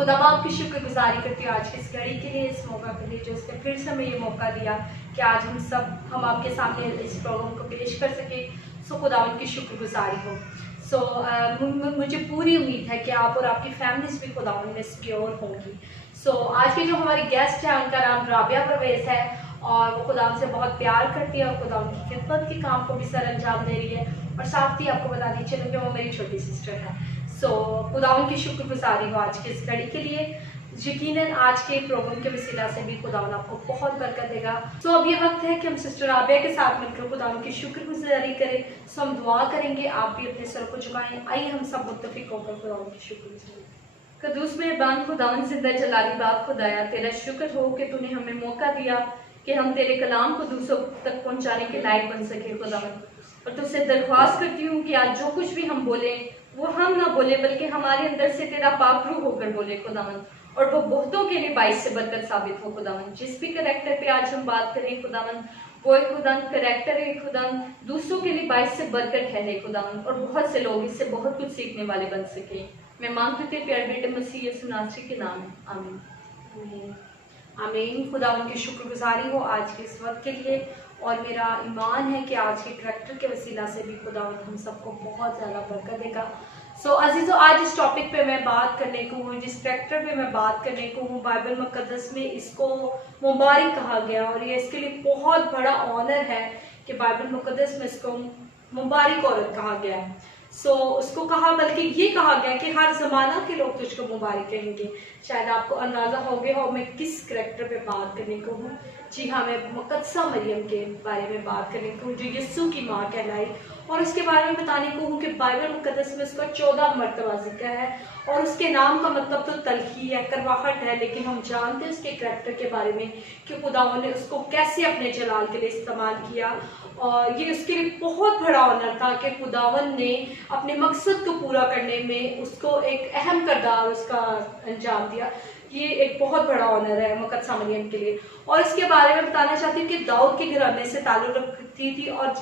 खुदा बाप की शुक्रगुजारी करती हूँ आज की इस घड़ी के लिए, इस मौका के लिए जो उसने फिर से हमें ये मौका दिया कि आज हम आपके सामने इस प्रोग्राम को पेश कर सके। सो खुदा की शुक्रगुजारी हो। मुझे पूरी उम्मीद है कि आप और आपकी फैमिलीज भी खुदा में सिक्योर होंगी। आज की जो हमारी गेस्ट है उनका नाम राबिया परवेज है और वो खुदा से बहुत प्यार करती है और खुदा उनकी खिदमत के काम को भी सर अंजाम दे रही है। और साथ ही आपको बता दी चलो कि वो मेरी छोटी सिस्टर है। खुदा की शुक्रगुजारी हो आज की इस घड़ी के लिए। यकीनन आज के प्रोग्राम के वसीला से भी खुदा आपको बहुत बरकत देगा। अब ये वक्त है कि हम सिस्टर राबिया के साथ मिलकर खुदा की शुक्रगुजारी करें। हम दुआ करेंगे, आप भी अपने सर को झुकाएं। आइए हम सब मुत्तफिक होकर खुदा की शुक्रगुजारी। कदूस मेहरबान खुदावन जिंदा जलाली बाप खुदाया, तेरा शुक्र हो कि तूने हमें मौका दिया कि हम तेरे कलाम को दूसरों तक पहुंचाने के लायक बन सके खुदावन। और तुझसे दरख्वास्त करती हूँ कि आज जो कुछ भी हम बोले वो हम ना बोले बल्कि हमारे अंदर से तेरा पाक रूह होकर बोले खुदावन, और वो बहुतों के लिए बाइस से बरकत साबित हो खुदावन। जिस भी करेक्टर पे आज हम बात करें खुदावन, वो एक खुदावन करेक्टर है खुदावन, दूसरों के लिए बाइस से बरकत है खुदावन, और बहुत से लोग इससे बहुत कुछ सीखने वाले बन सके। मैं मांगती थे प्यार बेटे मसीह यीशु नासरी के नाम में, आमीन आमीन। खुदा उनकी शुक्रगुजारी हो आज के इस वक्त के लिए। और मेरा ईमान है कि आज के करैक्टर के वसीला से भी खुदा हम सबको बहुत ज़्यादा बरकत देगा। अजीज़ों, आज इस टॉपिक पे मैं बात करने को हूँ, जिस करैक्टर पे मैं बात करने को हूँ, बाइबल मुकद्दस में इसको मुबारक कहा गया और ये इसके लिए बहुत बड़ा ऑनर है कि बाइबल मुकद्दस में इसको मुबारक औरत कहा गया है। उसको कहा, बल्कि ये कहा गया कि हर जमाना के लोग तुझको मुबारक कहेंगे। शायद आपको अंदाजा हो गया हो मैं किस करैक्टर पे बात करने को हूँ। जी हाँ, मैं मुकद्दसा मरियम के बारे में बात करने को हूँ जो यीशु की माँ कहलाई, और उसके बारे में बताने को हूँ कि बाइबल मुकद्दस में उसका 14 मरतबा जिक्र है और उसके नाम का मतलब तो तलखी है, करवाहट है, लेकिन हम जानते हैं उसके करैक्टर के बारे में कि खुदावन ने उसको कैसे अपने जलाल के लिए इस्तेमाल किया। और ये उसके लिए बहुत बड़ा ऑनर था कि खुदावन ने अपने मकसद को पूरा करने में उसको एक अहम किरदार उसका अंजाम दिया। ये एक बहुत बड़ा ऑनर है मुकद्दसा मरियम के लिए। और इसके बारे में बताना चाहती हूँ कि दाऊद के घराने से ताल्लुक रखती थी और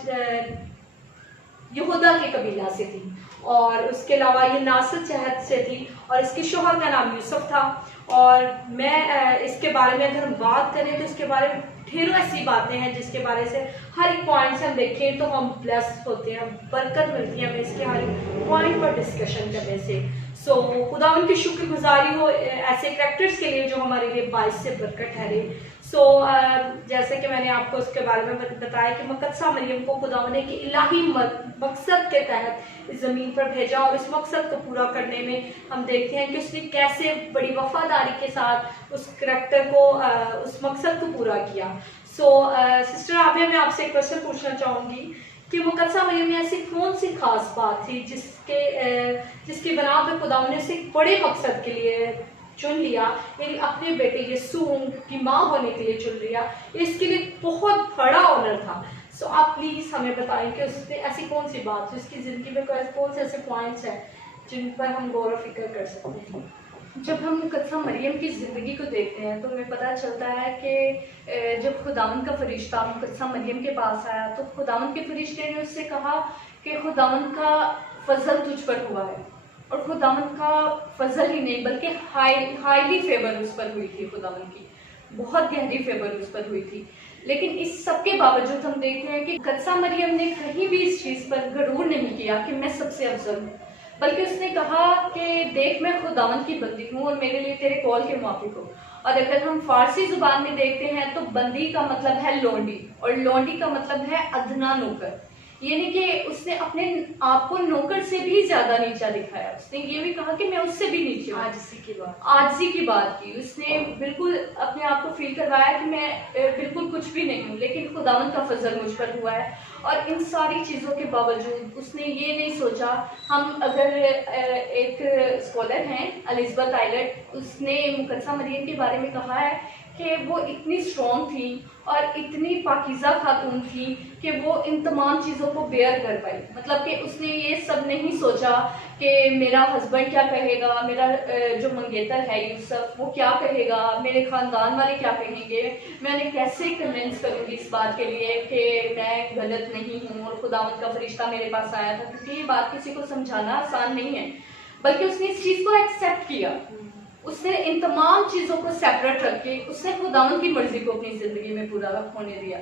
यहूदा के कबीला से थी, और उसके अलावा ये नासर शहर से थी और इसके शोहर का नाम यूसुफ था। और मैं इसके बारे में अगर हम बात करें तो इसके बारे में ढेरों ऐसी बातें हैं जिसके बारे से हर एक पॉइंट से हम देखें तो हम ब्लेस्ड होते हैं, बरकत मिलती है हमें इसके हर एक पॉइंट पर डिस्कशन करने से। खुदा उनकी शुक्रगुजारी हो ऐसे करैक्टर्स के लिए जो हमारे लिए बाइस से बरकत ठहरे। जैसे कि मैंने आपको उसके बारे में बताया कि मुकद्दसा मरियम को खुदा ने कि इलाही मकसद के तहत इस ज़मीन पर भेजा, और इस मकसद को पूरा करने में हम देखते हैं कि उसने कैसे बड़ी वफादारी के साथ उस करैक्टर को उस मकसद को पूरा किया। सिस्टर राबिया, मैं आपसे एक क्वेश्चन पूछना चाहूँगी कि मुकद्दसा मरियम में ऐसी कौन सी खास बात थी जिसके बना पर खुदा ने उसे बड़े मकसद के लिए चुन लिया, यानी अपने बेटे यीशु की माँ होने के लिए चुन लिया। इसके लिए बहुत बड़ा ऑनर था। आप प्लीज हमें बताएं कि उसने ऐसी कौन सी बात है उसकी जिंदगी में, कौन से ऐसे पॉइंट्स हैं जिन पर हम गौर फिक्र कर सकते हैं। जब हम मुकद्दसा मरियम की ज़िंदगी को देखते हैं तो हमें पता चलता है कि जब खुदावन का फरिश्ता मुकद्दसा मरियम के पास आया तो खुदावन के फरिश्ते ने उससे कहा कि खुदावन का फजल तुझ पर हुआ है, और खुदावन का फजल ही नहीं बल्कि हाईली फेवर उस पर हुई थी, खुदावन की बहुत गहरी फेवर उस पर हुई थी। लेकिन इस सब के बावजूद हम देखते हैं कि मुकद्दसा मरियम ने कहीं भी इस चीज़ पर गरूर नहीं किया कि मैं सबसे अफजल हूँ, बल्कि उसने कहा कि देख मैं खुदावन की बंदी हूँ और मेरे लिए तेरे कॉल के मुआफिक हो। और अगर हम फारसी जुबान में देखते हैं तो बंदी का मतलब है लोंडी, और लोंडी का मतलब है अदना नौकर, यानी कि उसने अपने आप को नौकर से भी ज्यादा नीचा दिखाया। उसने ये भी कहा कि मैं उससे भी नीचे हूँ। आजिज़ी की बात की उसने, बिल्कुल अपने आप को फील करवाया कि मैं बिल्कुल कुछ भी नहीं हूँ, लेकिन खुदावन का फजल मुझ पर हुआ है। और इन सारी चीज़ों के बावजूद उसने ये नहीं सोचा। हम अगर एक स्कॉलर हैं एलिज़ाबेथ आइलट, उसने मुकद्दसा मरियम के बारे में कहा है कि वो इतनी स्ट्रॉन्ग थी और इतनी पाकीज़ा खातून थी कि वो इन तमाम चीज़ों को बेयर कर पाई। मतलब कि उसने ये सब नहीं सोचा कि मेरा हस्बैंड क्या कहेगा, मेरा जो मंगेतर है यूसुफ वो क्या कहेगा, मेरे ख़ानदान वाले क्या कहेंगे, मैं उन्हें कैसे कन्विंस करूँगी इस बात के लिए कि मैं गलत नहीं हूँ और खुदावंद का फरिश्ता मेरे पास आया था। क्योंकि ये बात किसी को समझाना आसान नहीं है, बल्कि उसने इस चीज़ को एक्सेप्ट किया। उसने इन तमाम चीज़ों को सेपरेट रख के उसने खुदावंद की मर्जी को अपनी ज़िंदगी में पूरा होने दिया।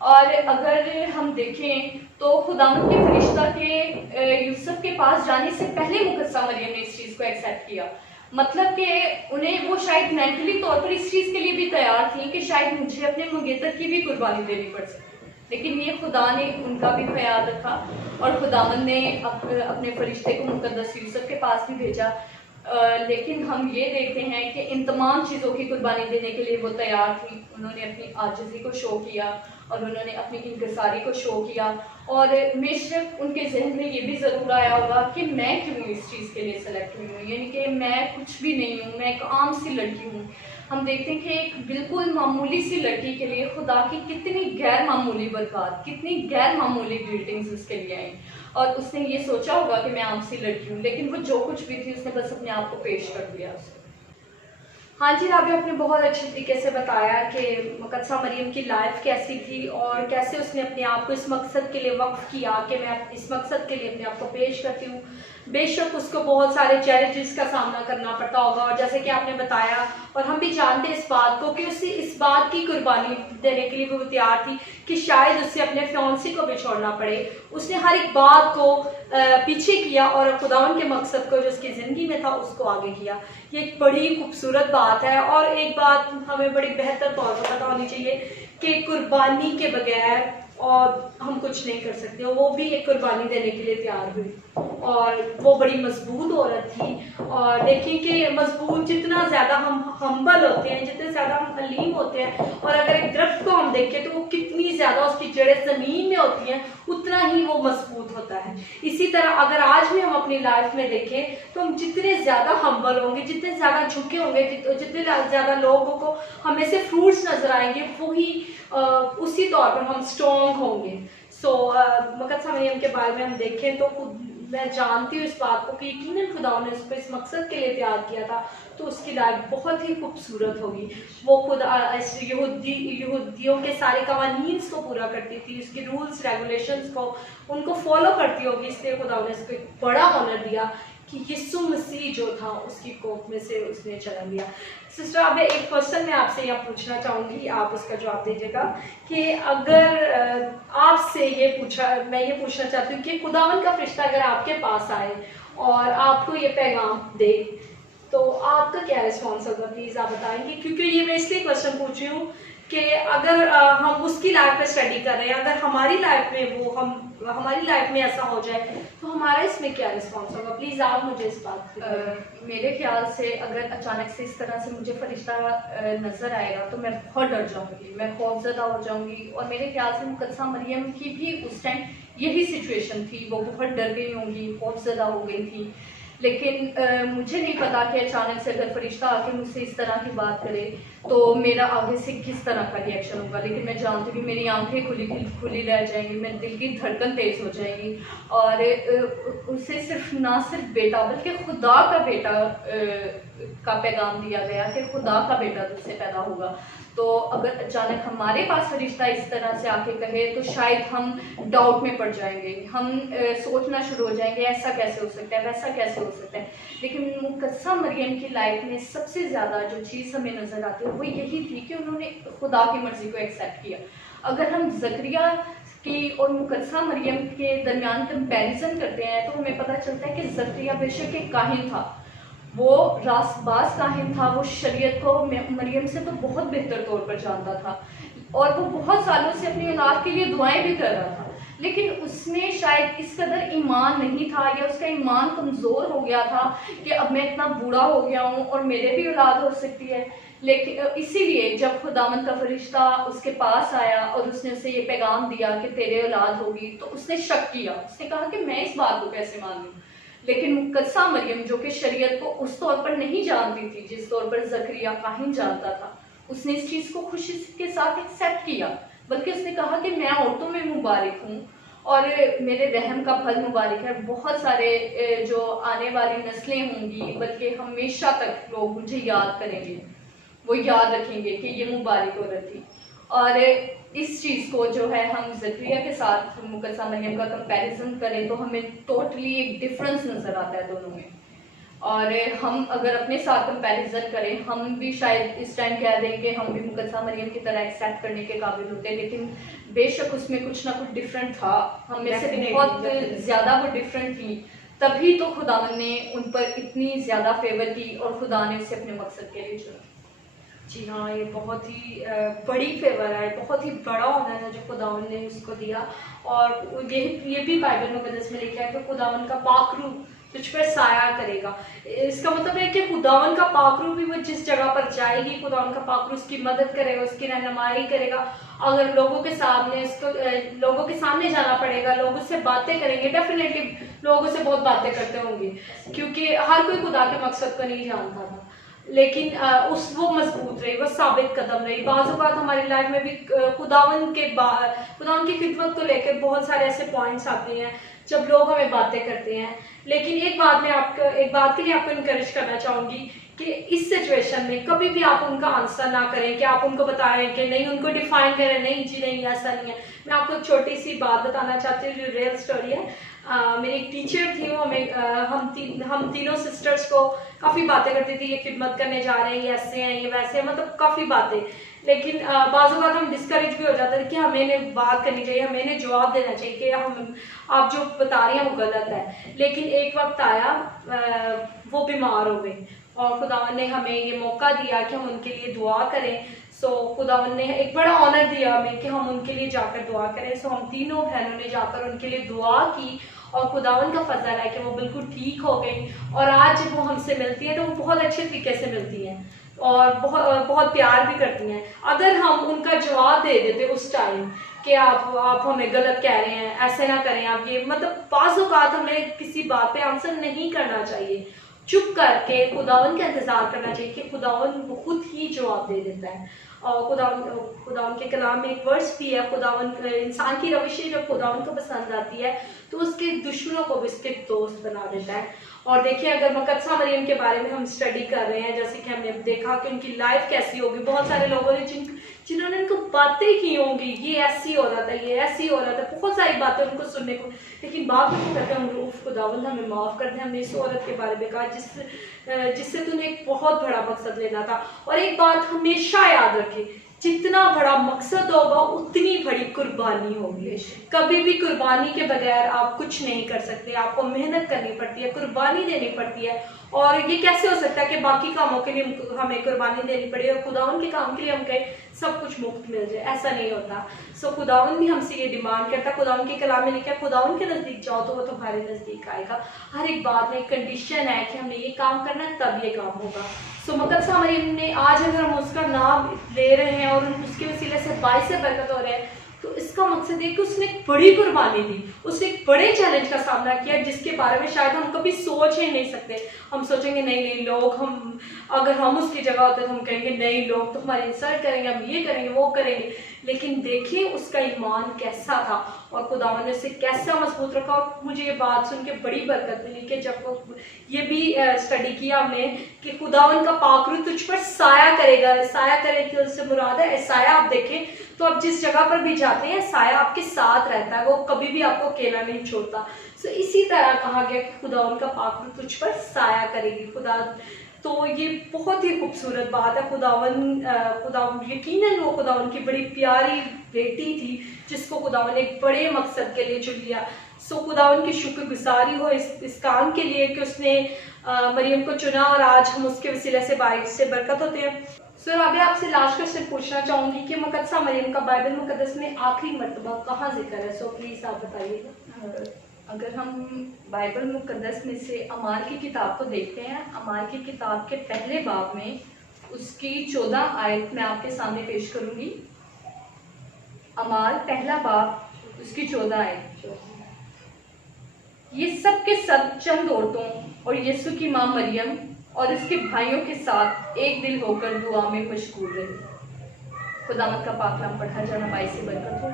और अगर हम देखें तो खुदावंद के फरिश्ता के यूसुफ के पास जाने से पहले मुकद्दसा मरियम ने इस चीज़ को एक्सेप्ट किया। मतलब कि उन्हें वो शायद मेंटली तौर पर इस चीज़ के लिए भी तैयार थी कि शायद मुझे अपने मंगेतर की भी कुर्बानी देनी पड़ सकती, लेकिन ये खुदा ने उनका भी ख्याल रखा और खुदावंद ने अपने फरिश्ते को मुकद्दस यूसुफ के पास भी भेजा। लेकिन हम ये देखते हैं कि इन तमाम चीज़ों की कुर्बानी देने के लिए वो तैयार थी। उन्होंने अपनी आजिज़ी को शो किया और उन्होंने अपनी इंकिसारी को शो किया। और बेशक उनके जहन में ये भी ज़रूर आया होगा कि मैं क्यों इस चीज़ के लिए सेलेक्ट हुई हूँ, यानी कि मैं कुछ भी नहीं हूँ, मैं एक आम सी लड़की हूँ। हम देखते हैं कि एक बिल्कुल मामूली सी लड़की के लिए खुदा की कितनी गैर मामूली बरकत, कितनी गैर मामूली ग्रीटिंग्स उसके लिए आई। और उसने ये सोचा होगा कि मैं आम सी लड़की हूँ, लेकिन वो जो कुछ भी थी उसने बस अपने आप को पेश कर दिया उसको। हाँ जी, राबिया आपने बहुत अच्छे तरीके से बताया कि मुकद्दसा मरियम की लाइफ कैसी थी और कैसे उसने अपने आप को इस मकसद के लिए वक्फ किया कि मैं इस मकसद के लिए अपने आप को पेश करती हूँ। बेशक उसको बहुत सारे चैलेंजेस का सामना करना पड़ता होगा, और जैसे कि आपने बताया और हम भी जानते हैं इस बात को कि उसे इस बात की कुर्बानी देने के लिए वो तैयार थी कि शायद उससे अपने फियांसी को भी छोड़ना पड़े। उसने हर एक बात को पीछे किया और खुदावन के मकसद को जो उसकी ज़िंदगी में था उसको आगे किया। ये एक बड़ी खूबसूरत बात है। और एक बात हमें बड़ी बेहतर तौर पर पता होनी चाहिए कि कुर्बानी के बगैर और हम कुछ नहीं कर सकते। वो भी एक कुर्बानी देने के लिए तैयार हुई और वो बड़ी मजबूत औरत थी। और देखिए कि मजबूत, जितना ज़्यादा हम हम्बल होते हैं, जितने ज़्यादा हम हलीम होते हैं, और अगर एक दरख्त को हम देखें तो वो कितनी ज़्यादा उसकी जड़ें ज़मीन में होती हैं, उतना ही वो मजबूत होता है। इसी तरह अगर आज भी हम अपनी लाइफ में देखें तो हम जितने ज़्यादा हम्बल होंगे, जितने ज़्यादा झुके होंगे, जितने ज़्यादा लोगों को हमें से फ्रूट्स नजर आएंगे, वही उसी तौर पर हम स्ट्रॉन्ग होंगे। मुकद्दसा मरियम के बारे में हम देखें तो मैं जानती हूँ इस बात को कि यकीनन खुदा ने उसको इस मकसद के लिए तैयार किया था, तो उसकी लाइफ बहुत ही खूबसूरत होगी। वो खुद यहूदियों के सारे कवानीन को पूरा करती थी, उसके रूल्स रेगुलेशंस को उनको फॉलो करती होगी, इसलिए खुदा ने उसको एक बड़ा ऑनर दिया कि यीशु मसीह जो था उसकी कोख में से उसने जन्म लिया। सिस्टर, अब एक क्वेश्चन मैं आपसे यह पूछना चाहूँगी, आप उसका जवाब दीजिएगा कि अगर आपसे मैं ये पूछना चाहती हूँ कि खुदावन का फरिश्ता अगर आपके पास आए और आपको ये पैगाम दे तो आपका क्या रिस्पॉन्स होगा, प्लीज़ आप बताएंगे। क्योंकि ये मैं इसलिए क्वेश्चन पूछ रही हूँ कि अगर हम उसकी लाइफ में स्टडी कर रहे हैं, अगर हमारी लाइफ में ऐसा हो जाए तो हमारा इसमें क्या रिस्पॉन्स होगा, प्लीज़ आप मुझे इस बात मेरे ख्याल से अगर अचानक से इस तरह से मुझे फरिश्ता नज़र आएगा तो मैं बहुत डर जाऊंगी, मैं खौफजदा हो जाऊंगी। और मेरे ख्याल से मुकद्दसा मरियम की भी उस टाइम यही सिचुएशन थी, वो बहुत डर गई होंगी, खौफजदा हो गई थी। लेकिन मुझे नहीं पता कि अचानक से अगर फरिश्ता आके मुझसे इस तरह की बात करे तो मेरा आगे से किस तरह का रिएक्शन होगा। लेकिन मैं जानती हूँ कि मेरी आंखें खुली रह जाएंगी, मेरे दिल की धड़कन तेज हो जाएगी और उसे ना सिर्फ बेटा बल्कि खुदा का बेटा का पैगाम दिया गया कि खुदा का बेटा तुझसे पैदा होगा। तो अगर अचानक हमारे पास फरिश्ता इस तरह से आके कहे तो शायद हम डाउट में पड़ जाएंगे, हम सोचना शुरू हो जाएंगे ऐसा कैसे हो सकता है, वैसा कैसे हो सकता है। लेकिन मुकद्दसा मरियम की लाइफ में सबसे ज़्यादा जो चीज़ हमें नज़र आती है वो यही थी कि उन्होंने खुदा की मर्ज़ी को एक्सेप्ट किया। अगर हम ज़करिया की और मुकद्दसा मरियम के दरमियान कंपैरिजन करते हैं तो हमें पता चलता है कि ज़करिया बेशक एक काहिन था, वो रासबाज काहिन था, वो शरीयत को मरियम से तो बहुत बेहतर तौर पर जानता था और वो बहुत सालों से अपनी औलाद के लिए दुआएं भी कर रहा था। लेकिन उसमें शायद इस कदर ईमान नहीं था या उसका ईमान कमज़ोर हो गया था कि अब मैं इतना बूढ़ा हो गया हूँ और मेरे भी औलाद हो सकती है। लेकिन इसीलिए जब खुदावंद का फरिश्ता उसके पास आया और उसने उसे ये पैगाम दिया कि तेरे औलाद होगी, तो उसने शक किया, उसने कहा कि मैं इस बात को कैसे मान लूँ। लेकिन मुकद्दसा मरियम जो कि शरीयत को उस तौर पर नहीं जानती थी जिस तौर पर ज़करिया काहिन जानता था, उसने इस चीज़ को खुशी के साथ एक्सेप्ट किया, बल्कि उसने कहा कि मैं औरतों में मुबारक हूँ और मेरे रहम का फल मुबारक है। बहुत सारे जो आने वाली नस्लें होंगी, बल्कि हमेशा तक लोग मुझे याद करेंगे, वो याद रखेंगे कि ये मुबारक औरत थी। और इस चीज़ को जो है हम ज़करिया के साथ मुकद्दसा मरियम का कंपैरिजन करें तो हमें टोटली एक डिफरेंस नज़र आता है दोनों में। और हम अगर अपने साथ कंपैरिजन करें, हम भी शायद इस टाइम कह दें कि हम भी मुकद्दसा मरियम की तरह एक्सेप्ट करने के काबिल होते, लेकिन बेशक उसमें कुछ ना कुछ डिफरेंट था, हमें से बहुत ज़्यादा वो डिफरेंट थी। तभी तो खुदावन ने उन पर इतनी ज़्यादा फेवर की और खुदा ने उसे अपने मकसद के लिए चुना। जी हाँ, ये बहुत ही बड़ी फेवर है, बहुत ही बड़ा ऑनर है जो खुदावन ने उसको दिया। और ये भी बाइबल मुकद्दस में लिखा है कि खुदावन का पाक रूह तुझ पर साया करेगा। इसका मतलब है कि खुदावन का पाक रूह भी वो जिस जगह पर जाएगी, खुदावन का पाक रूह उसकी मदद करेगा, उसकी रहनुमाई करेगा। अगर लोगों के सामने लोगों के सामने जाना पड़ेगा, लोग उससे बातें करेंगे, डेफिनेटली लोग उससे बहुत बातें करते होंगे, क्योंकि हर कोई खुदा के मकसद को नहीं जानता था। लेकिन वो मजबूत रही, वो साबित कदम रही। बाज़ औक़ात हमारी लाइफ में भी खुदावन की खिदमत को लेकर बहुत सारे ऐसे पॉइंट्स आते हैं जब लोग हमें बातें करते हैं। लेकिन एक बात के लिए आपको इनकरेज करना चाहूँगी कि इस सिचुएशन में कभी भी आप उनका आंसर ना करें कि आप उनको बताएं कि नहीं, उनको डिफाइन करें, नहीं जी नहीं ऐसा नहीं है। मैं आपको एक छोटी सी बात बताना चाहती हूँ जो रियल स्टोरी है। मेरी एक टीचर थी, वो हम तीनों सिस्टर्स को काफ़ी बातें करती थी, ये खिदमत करने जा रहे हैं, ये ऐसे हैं, ये वैसे हैं, मतलब काफ़ी बातें। लेकिन बाज़ औक़ात हम डिस्करेज भी हो जाते थे कि हमें बात करनी चाहिए, हमें जवाब देना चाहिए कि आप जो बता रही हैं वो गलत है। लेकिन एक वक्त आया, वो बीमार हो गई और खुदावन ने हमें ये मौका दिया कि हम उनके लिए दुआ करें। सो खुदावन ने एक बड़ा ऑनर दिया हमें कि हम उनके लिए जाकर दुआ करें। सो हम तीनों बहनों ने जाकर उनके लिए दुआ की और खुदावन का फजल है कि वो बिल्कुल ठीक हो गई। और आज जब वो हमसे मिलती है तो वो बहुत अच्छे तरीके से मिलती हैं और बहुत प्यार भी करती हैं। अगर हम उनका जवाब दे देते उस टाइम कि आप हमें गलत कह रहे हैं, ऐसे ना करें आप, ये मतलब बाज़ औक़ात हमें किसी बात पे आंसर नहीं करना चाहिए, चुप करके खुदावन का इंतज़ार करना चाहिए कि खुदावन खुद ही जवाब दे देता है। और खुदावन के कलाम में एक वर्स भी है, खुदावन इंसान की रविशें जब खुदावन को पसंद आती है तो उसके दुश्मनों को भी उसके दोस्त बना देता है। और देखिए, अगर मुकद्दसा मरियम के बारे में हम स्टडी कर रहे हैं, जैसे कि हमने देखा कि उनकी लाइफ कैसी होगी, बहुत सारे लोगों ने जिन्होंने उनको बातें की होंगी, ये ऐसी हो रहा था, ये ऐसी हो रहा था, बहुत सारी बातें उनको सुनने को, लेकिन बाद में कहते हैं खुदावंद हमें माफ़ कर दे, हमने इस औरत के बारे में कहा जिससे तूने एक बहुत बड़ा मकसद लेना था। और एक बात हमेशा याद रखें, जितना बड़ा मकसद होगा उतनी बड़ी कुर्बानी होगी। कभी भी कुर्बानी के बगैर आप कुछ नहीं कर सकते, आपको मेहनत करनी पड़ती है, कुर्बानी देनी पड़ती है। और ये कैसे हो सकता है कि बाकी कामों के लिए हमें कुर्बानी देनी पड़े और खुदावन के काम के लिए हम कहें सब कुछ मुफ्त मिल जाए, ऐसा नहीं होता। सो खुदावन भी हमसे ये डिमांड करता है, खुदावन के कलाम में लिखा है खुदावन के नज़दीक जाओ तो वो तुम्हारे नज़दीक आएगा। हर एक बात में एक कंडीशन है कि हमने ये काम करना है तब ये काम होगा। सो मुकद्दसा मरियम ने आज अगर हम उसका नाम ले रहे हैं और उसके वसीले से बाइस से बरकत हो रहे हैं, तो इसका मकसद है कि उसने एक बड़ी कुर्बानी दी, उसने एक बड़े चैलेंज का सामना किया जिसके बारे में शायद हम कभी सोच ही नहीं सकते। हम सोचेंगे नहीं लोग, अगर हम उसकी जगह होते तो हम कहेंगे नहीं, लोग तो हमारी इंसल्ट करेंगे, हम ये करेंगे वो करेंगे। लेकिन देखिए उसका ईमान कैसा था और खुदावन ने उसे कैसा मजबूत रखा। और मुझे ये बात सुन के बड़ी बरकत मिली कि जब ये भी स्टडी किया हमने कि खुदावन का पाक रूह तुझ पर साया करेगा। साया करेगा उससे मुराद है साया। आप देखें तो आप जिस जगह पर भी जाते हैं साया आपके साथ रहता है, वो कभी भी आपको अकेला नहीं छोड़ता। सो इसी तरह कहा गया कि खुदावन का पाक रूह तुझ पर साया करेगी खुदा। तो ये बहुत ही खूबसूरत बात है। खुदावन यकीनन वो खुदावन की बड़ी प्यारी बेटी थी जिसको खुदावन ने एक बड़े मकसद के लिए चुन लिया। सो खुदावन की शुक्रगुजारी हो इस काम के लिए कि उसने मरियम को चुना और आज हम उसके वसीले से बारिश से बरकत होते हैं। सो अभी आपसे लास्ट क्वेश्चन पूछना चाहूँगी कि मुकद्दसा मरियम का बाइबल मुकद्दस में आखिरी मरतबा कहाँ जिक्र है? सो प्लीज़ आप बताइएगा। अगर हम बाइबल मुकद्दस में से अमाल की किताब को देखते हैं, अमाल की किताब के पहले बाब में उसकी 14 आयत मैं आपके सामने पेश करूंगी। अमाल पहला बाब उसकी 14 आयत। ये सब के सब चंद औरतों और यीशु की मां मरियम और उसके भाइयों के साथ एक दिल होकर दुआ में मशगूल रहे। खुदावंद का पाक नाम पढ़ा जाना बाइस से बरकत हो।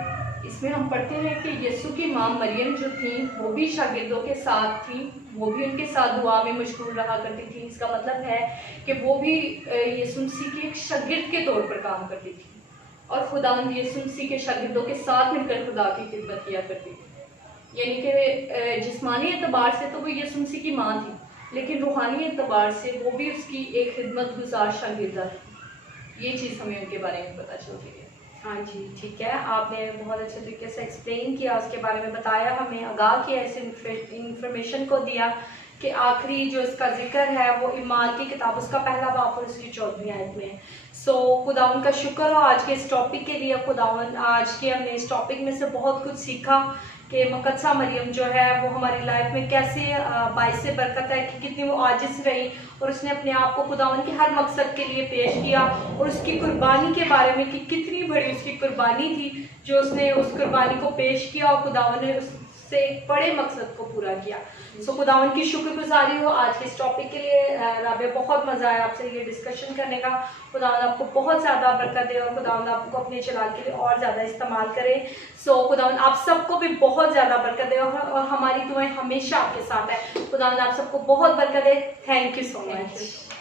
इसमें हम पढ़ते हैं कि यीशु की मां मरियम जो थी वो भी शागिर्दों के साथ थी, वो भी उनके साथ दुआ में मशगूल रहा करती थी। इसका मतलब है कि वो भी यीशु मसीह के एक शागिर्द के तौर पर काम करती थी और खुदावंद यीशु मसीह के शागिर्दों के साथ मिलकर खुदा की खिदमत किया करती थी। यानी कि जिस्मानी एतबार से तो वो यीशु मसीह की मां थी, लेकिन रूहानी एतबार से वो भी उसकी एक खिदमत गुजार शागिर्दा है। ये चीज़ हमें उनके बारे में पता चलती है। हाँ जी, ठीक है, आपने बहुत अच्छे तरीके से एक्सप्लेन किया, उसके बारे में बताया, हमें आगाह किया, इस इंफॉर्मेशन को दिया कि आखिरी जो इसका जिक्र है वो ईमान की किताब उसका पहला बाब और उसकी 14वीं आयत में। सो खुदावन का शुक्र हो आज के इस टॉपिक के लिए। खुदावन आज के हमने इस टॉपिक में से बहुत कुछ सीखा कि मुक़द्दसा मरियम जो है वो हमारी लाइफ में कैसे बाइस बरकत है, कि कितनी वो आजिज़ रही और उसने अपने आप को खुदावन के हर मकसद के लिए पेश किया, और उसकी कुर्बानी के बारे में कि कितनी बड़ी उसकी कुर्बानी थी जो उसने उस कुर्बानी को पेश किया और खुदावन ने उससे एक बड़े मकसद को पूरा किया। सो खुदावन की शुक्रगुजारी हो आज के इस टॉपिक के लिए। राबिया, बहुत मज़ा आया आपसे ये डिस्कशन करने का। खुदावन आपको बहुत ज़्यादा बरकत दे और खुदावन आपको अपने जलाल के लिए और ज़्यादा इस्तेमाल करे। सो खुदावन आप सबको भी बहुत ज़्यादा बरकत दे और हमारी दुआएं हमेशा आपके साथ है। खुदावन आप सबको बहुत बरकत दे। Thank you so much.